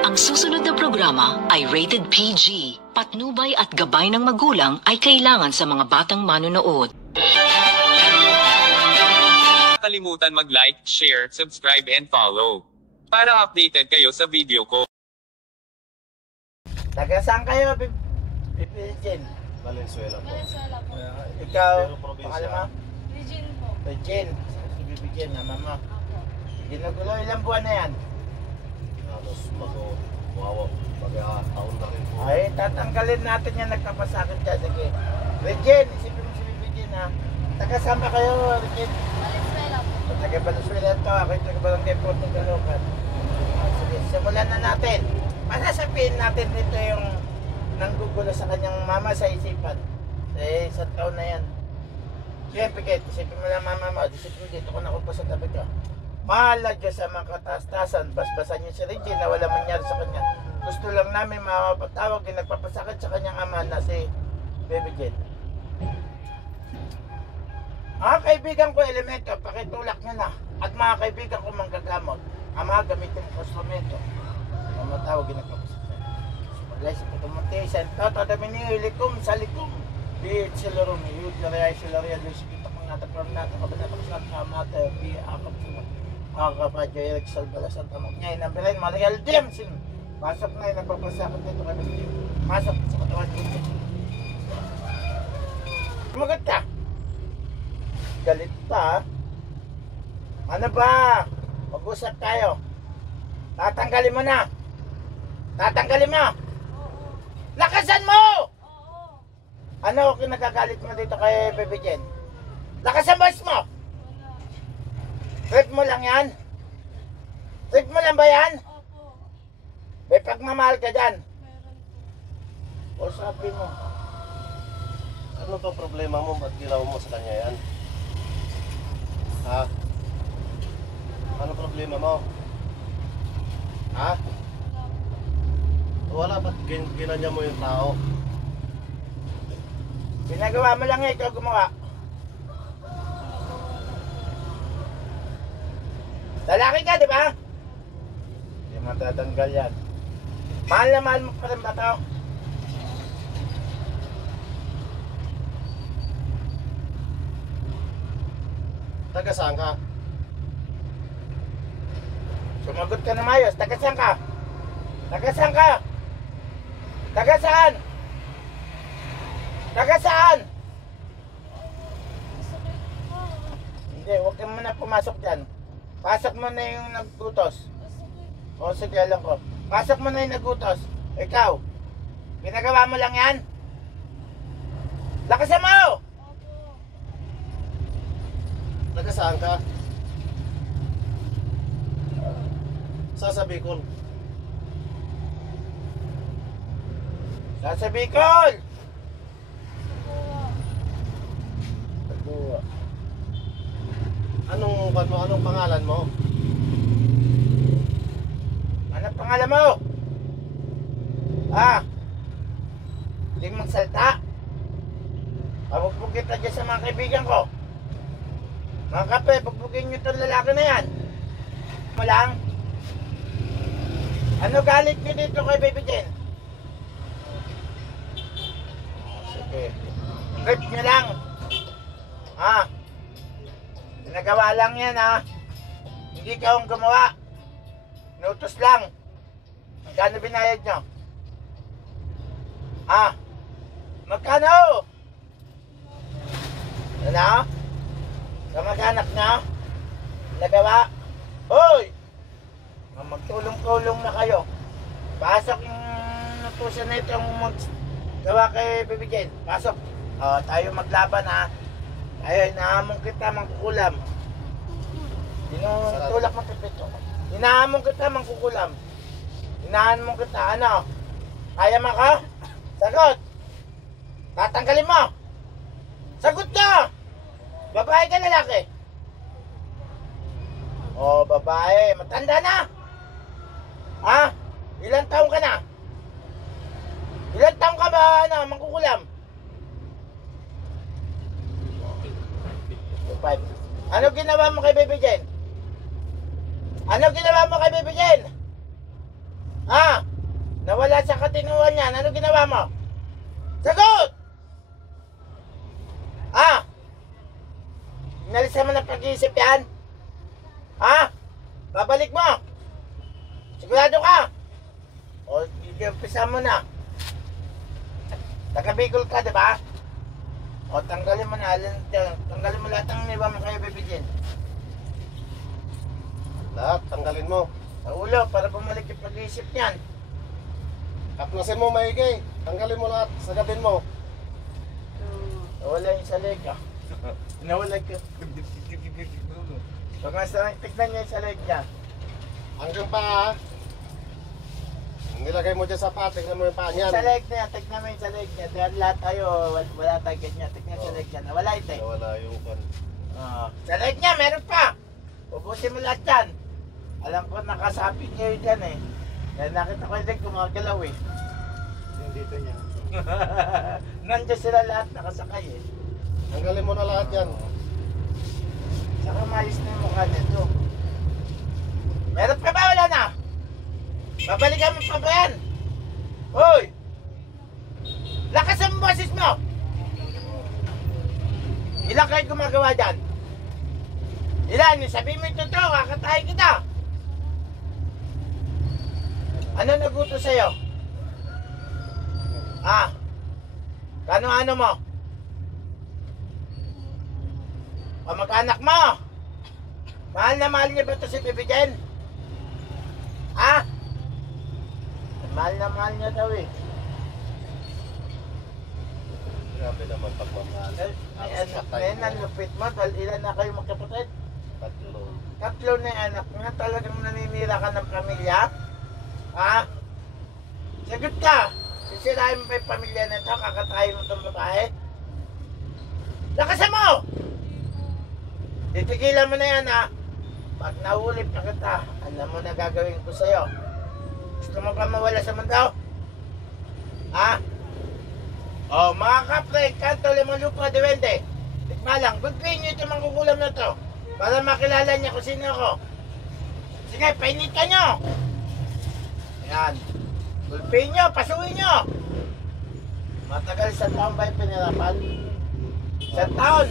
Ang susunod na programa ay rated PG. Patnubay at gabay ng magulang ay kailangan sa mga batang manonood. Kalimutan mag-like, share, subscribe and follow para updated kayo sa video ko. Taga saan kayo, Pipilin? Valenzuela po. Valenzuela po. Ikaw, Pero probinsya. pangalan mo? Regine po. Regine. Si Bibigyan, mama mo. Apo. Ginugulo, ilang buwan na yan? Halos mag-taon na rin po. Ay, tatanggalin natin yan, nagpapasakit ka. Sige. Regine, isipin mo si Bibigyan ha. Taga saan ba kayo, Regine? Valenzuela po. Taga Valenzuela ito, ako yung taga Barangay Portong Caloocan. Sige, simulan na natin. Pasasabihin natin dito yung nanggugulo sa kanyang mama sa isipan. Eh, isang taon na yan. Siyempre, kahit isipin mo lang mama mo, isipin mo dito ko nakupo sa tabi ko. Mahala Diyos sa mga kataas-tasan, basbasan niyo si Regine na wala mangyari sa kanya. Gusto lang namin mapatawag yung nagpapasakit sa kanyang ama na si Baby Jane. Mga kaibigan ko elemento, pakitulak nyo na. At mga kaibigan ko manggagamot, ama gamitin mo instrumento. Mamatawag yung nagpapasakit. Maglay sa pagkamunti, Santo, Tadaminiilikum, Salikum. Bihit sila rin, Yud, Larayay sila rin, Luis, Kita, Pangata, Pramnata, Kabanatak, Santa, Amata, Bia, Akap, Sula, Akapadya, Eric, Salbala, Santa, Magnyay, Nambirin, Mariel, Dimsin. Pasok na yung nagpapasakit dito kay Baby. Pasok sa katawan dito. Kumagat ka. Galit pa, ha? Ano ba? Mag-usap tayo. Tatanggalin mo na. Tatanggalin mo. Lakasan mo! Ano kinagagalit mo dito kay Baby Jane? Lakasan boss mo! Trip mo lang yan? Trip mo lang ba yan? Opo. May pagmamahal ka dyan. Meron O po. sabi mo. Ano ba problema mo? Ba't ginawa mo sa kanya yan? Ha? Ano problema mo? Ha? Wala, ba't ginanya mo yung tao? Ginagawa mo lang ikaw gumawa. Lalaki ka, di ba? Hindi matatanggal yan. Mahal na mahal mo pa rin ba ito? Taga saan ka? Sumagot ka na mayos. Taga saan ka? Taga saan ka? Taga saan? Taga saan? Masakit po. Hindi, huwag ka muna pumasok dyan. Pasok mo na yung nagutos. Masakit. O sige, alam ko. Pasok mo na yung nagutos. Ikaw, ginagawa mo lang yan? Lakasan mo! Opo. Taga saan ka? Sa Bicol. Nasa Bicol! Buwa. Pagbuwa. Anong pangalan mo? Anong pangalan mo? Ah! Hindi magsalta. Pabugbog kita dyan sa mga kaibigan ko. Mga kape, pagbugin nyo itong lalaki na yan. Mo lang. Ano galit nyo dito kay Baby Jane? Sige. Trip nyo lang. Ha? Ginagawa lang yan ha. Hindi ka ang gumawa. Inutos lang. Magkano binayad nyo? Ha? Magkano? Ano? Kamag-anak na? Nagawa? Hoy! Magtulong-tulong na kayo. Pasok yung natusan na itong magawa kay Baby Jane. Pasok. Tayo maglaban ha. Tayo, inahamon kita, mangkukulam. Tinutulak mo pipito. Inahamon kita, mangkukulam. Inahamon kita, ano? Kaya mo ka? Sagot! Tatanggalin mo! Sagot ka! Babae ka lalaki? O, babae. Matanda na? Ha? Ilang taong ka na? Ilang taong ka ba, ano, mangkukulam? 5. Ano ginawa mo kay Baby Jane? Ano ginawa mo kay Baby Jane? Ah! Nawala sa katinuan niyan. Ano ginawa mo? Sagot! Ah! Inalisan mo ng pag-iisip yan? Ha? Babalik mo? Sigurado ka? O, umpisa mo na. Taga-Bicol ka, di ba? O, tanggalin mo na. Tanggalin mo lahat ng iba mo kayo bibigyan. Lahat, tanggalin mo. Sa ulo, para bumalik yung pag-iisip niyan. Kaplasin mo maigi. Tanggalin mo lahat, sagabin mo. Nawala yung sa leg ka. Nawala ka. Pag nasa tignan niya yung sa leg niya. Hanggang paa. Nilagay mo dyan sa paa, tignan mo yung paa niyan. Sa leg niya, tignan mo yung sa leg niya. Dahil lahat tayo, wala tayo ganyan. Tignan sa leg niya. Nawala ito eh. Wala yung pan. Sa leg niya, meron pa. Ubusin mo lahat yan. Alam ko nakasapit niyo yun dyan eh. Dahil nakita ko yung leg gumagalaw eh. Yung dito niya. Nandiyan sila lahat nakasakay eh. Tanggalin mo na lahat yan. Saka malis na yung mukha nito. Meron pa ba? Wala na? Babalikan mo pa ba yan? Hoy! Lakas ang boses mo! Ilan kayo gumagawa dyan? Ilan? Sabihin mo yung totoo, kakatayin kita! Ano naguto sa'yo? Ah? Kano-ano mo? Kamag-anak mo? Mahal na mahal niya ba ito si Bibi Jen? Ha? Mahal na mahal niya daw eh. Grabe naman pagmamahal. May anak na yun, ang lupit mo. Dahil ilan na kayo magkapatid? Tatlo. Tatlo na yung anak nga. Talagang naninira ka ng pamilya? Ha? Sagot ka! Sisirahin mo pa yung pamilya na ito, kakatayin mo itong babae? Lakasan mo! Titigilan mo na yan ha. Pag nahuli pa kita, alam mo na gagawin ko sa'yo. Gusto mo pa mawala sa mundo? Ha? Oh, mga kapre, kanto, limang lupa, duwende. Tikma lang, gulpin nyo itong mangkukulam na to. Para makilala niya kung sino ako. Sige, painitan nyo. Ayan. Gulpin nyo, pasuin nyo. Matagal sa taon ba yung pinirapan? Sa taon.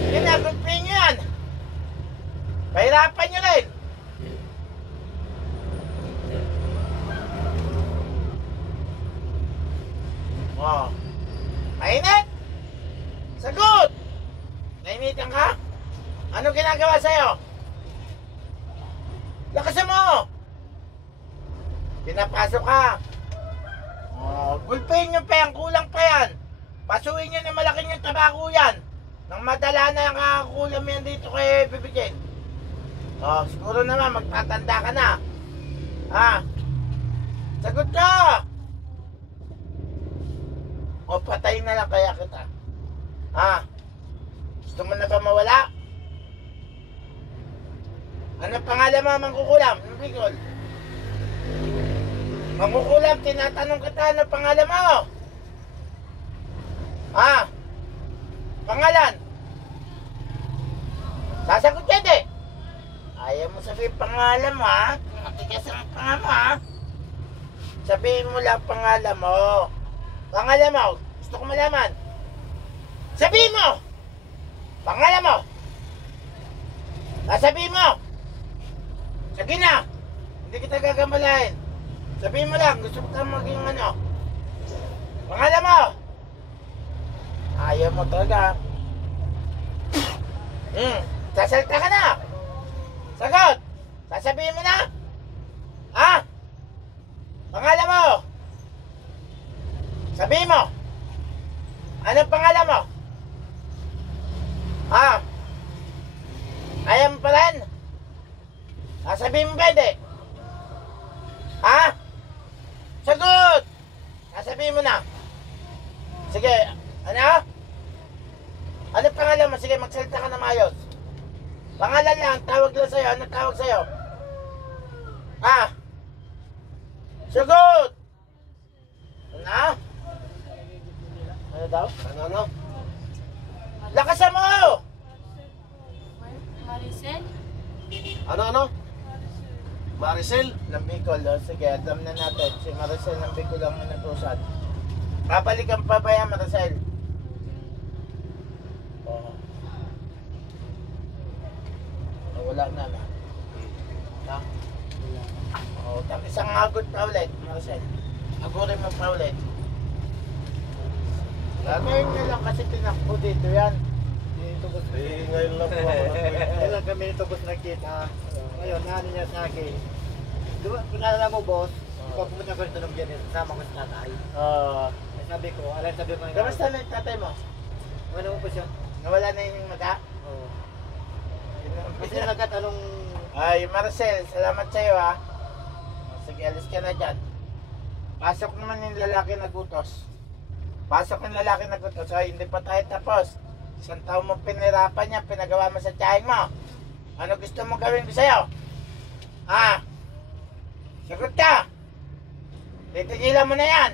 Sige na, gulpin nyo yan. Pahirapan nyo rin. Oh. Mainit? Sagot! Nainitan ka? Ano ginagawa sa'yo? Lakasan mo! Pinapasok ka. Oh, gulpin nyo pa yan, kulang pa yan. Pasuin nyo na malaking yung tabako yan. Nang madala na yung kakakulam yan dito kay bibigyan. Oh, siguro naman magtatanda ka na. Ha? Sagot ka! O patay na lang kaya kita. Ha? Gusto mo na ba mawala? Ano pangalan mo, Mangkukulam? Ano Bicol? Mangkukulam, tinatanong kita, ano pangalan mo? Ha? Pangalan? Sasagot yan eh. Ayaw mo sabihin pangalan mo ha? Matigas ang pangalan mo ha? Sabihin mo lang pangalan mo. Pangalan mo, gusto ko malaman. Sabihin mo! Pangalan mo! Sabihin mo! Sige na! Hindi kita gagambalain. Sabihin mo lang, gusto ko kang maging ano. Pangalan mo! Ayaw mo talaga. Sasalta ka na! Sagot! Sasabihin mo na! Ha? Pangalan mo! Sabihin mo! Anong pangalan mo? Ha? Ayaw mo pa rin? Sasabihin mo pwede? Ha? Sagot! Sasabihin mo na. Sige, ano? Ano pangalan mo? Sige, magsalita ka na maayos. Pangalan lang, tawag lang sa'yo. Ano tawag sa'yo? Ha? Sagot! Ano? Ano daw? Ano? Lakasan mo! Maricel? Ano? Maricel? ng Bicol. O, sige, alam na natin. Si Maricel ng Bicol ang inutusan. Babalikan pa ba yan, Maricel? Oo. Wala na. Ha? Oo, isang agot pa ulit, Maricel. Agurin mo pa ulit. Ngayon nyo lang kasi tinakbo dito yan. Dito boss. Ngayon lang po ako Ngayon lang kami nito boss nakita. Ngayon, nani niya sa akin. Pinalala mo boss, pag pumunta ko rito ng Biyanes, kasama ko sa tatay. Sabi ko nga. Kamusta na yung tatay mo? Wala mo po siya. Nawala na yung maga? Oo. Kasi nagkatanong, Ay, Marcel, salamat sa'yo ha. Sige, alis ka na dyan. Pasok naman yung lalaki nagutos. Pasok yung lalaki nagutos. Ay, hindi pa tayo tapos. Isang taon mo pinirapan niya, pinagawa mo sa tiyahing mo. Ano gusto mo gawin ko sa'yo? Ha? Sagot ka! Titigilan mo na yan!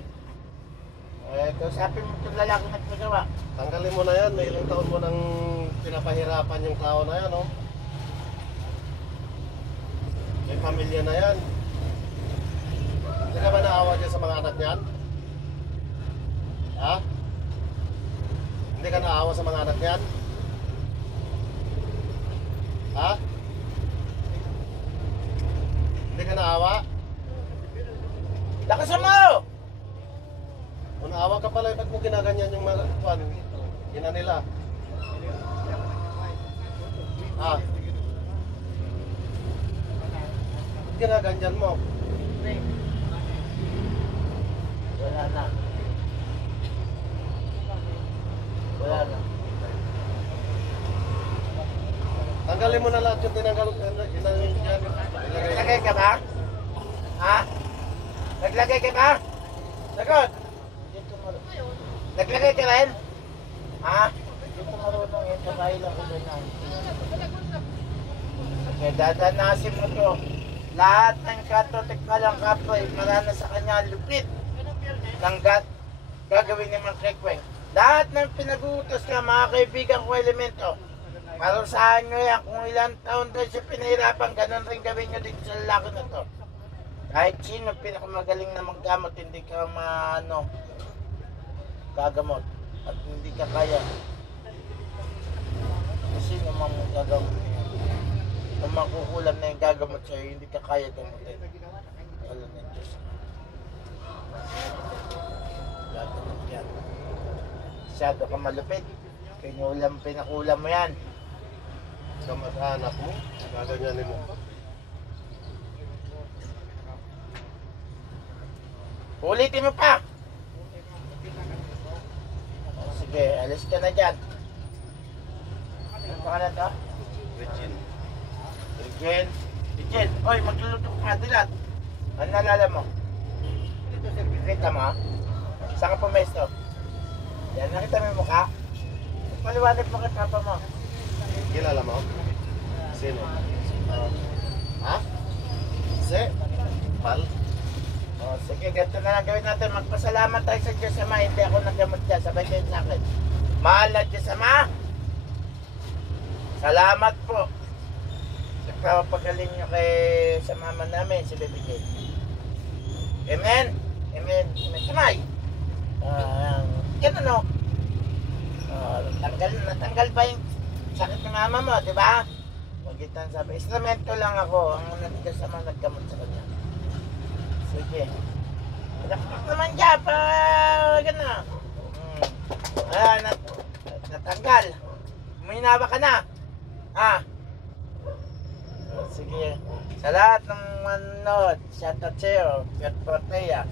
Kausapin mo itong lalaki nagpagawa. Tanggalin mo na yan. May ilang taon mo nang pinapahirapan yung tao na yan, oh. May pamilya na yan. Hindi ka ba naawa dyan sa mga anak niyan? Ha? Hindi ka naawa sa mga anak niyan? Ha? Hindi ka naawa? Lakasan mo! Kung naawa ka pala, ba't mo ginaganyan yung mga kwan? Gina nila. Ha? Ba't ginaganyan mo? Wala na. Wala na. Tanggalin mo na lahat yung tinanggal yan. Naglagay ka ba? Ha? Naglagay ka ba? Sagot! Naglagay ka rin? Ha? Hindi ko marunong yun. Sabay lang ko doon yan. Okay, dadanasin mo to. Lahat ng katotikbalang kapoy, marana sa kanya ang lupit ng gagawin ni Mang Kekweng. Lahat ng pinag-uutos ka, mga kaibigan ko elemento, parusahan nyo yan. Kung ilang taon daw siya pinahirapan, ganun rin gawin nyo dito sa lalaki na to. Kahit sino pinakamagaling na maggamot, hindi ka gagamot at hindi ka kaya. Sino mang gagamot niya? Kung makukulam na yung gagamot sa'yo, hindi ka kaya gamutin. Alam ng Diyos. Lahat naman yan. Masyado ka malupit. Pinakulam mo yan. Kamag-anak mo, gaganyanin mo. Ulitin mo pa! Sige, alis ka na dyan. Ano pangalan to? Regine. Regine! Oy, magluluto ka dilat. Ano nalala mo? Kita mo? Saan ka pumesto? Yan, nakita mo yung mukha? Maliwanag mo kay papa mo. Kilala mo? Sino? Ha? Si? Pal? O, sige, ganito na lang gawin natin. Magpasalamat tayo sa Diyos Ama. Hindi ako naggamot dyan. Sabay kayo sa akin. Mahal na Diyos Ama. Salamat po. Sa pagpagaling nyo sa mama namin, si Baby Jane. Amen? Amen? Amen? Kamay! Ganun o. Natanggal ba yung sakit ng mama mo, di ba? Magitan sabi, instrumento lang ako. Ang Diyos Ama naggamot sa kanya. Sige. Nakak naman dyan pa gano'n. Natanggal. Uminawa ka na. Ha? Sige. Sa lahat ng manood, shoutout sa'yo, Kurt Portea.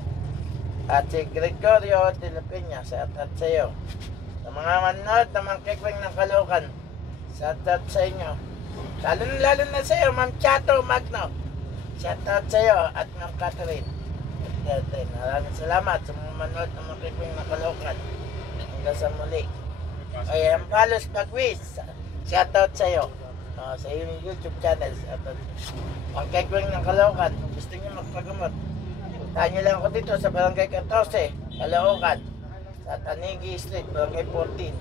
At si Gregorio de la Peña, shoutout sa'yo. Sa mga manood na Mang Kekweng ng Caloocan, shoutout sa inyo. Lalo na sa'yo, Ma'am Chato Magno. Shoutout sa'yo at Ma'am Catherine. Maraming salamat sa mga manood ng Mang Kekweng ng Caloocan. Hanggang sa muli. Ay, ang Palos Bagwis. Shoutout sa'yo. Sa iyong YouTube channel. Shoutout. Mang Kekweng ng Caloocan. Gusto niyo magpagamot. Puntahan niyo lang ako dito sa Barangay 14, Caloocan. Sa Tanigi Street, Barangay 14.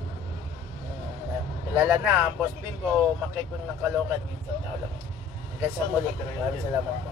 Kilala na ang Boss Bimbo, Mang Kekweng ng Caloocan. Hanggang sa muli. Maraming salamat po.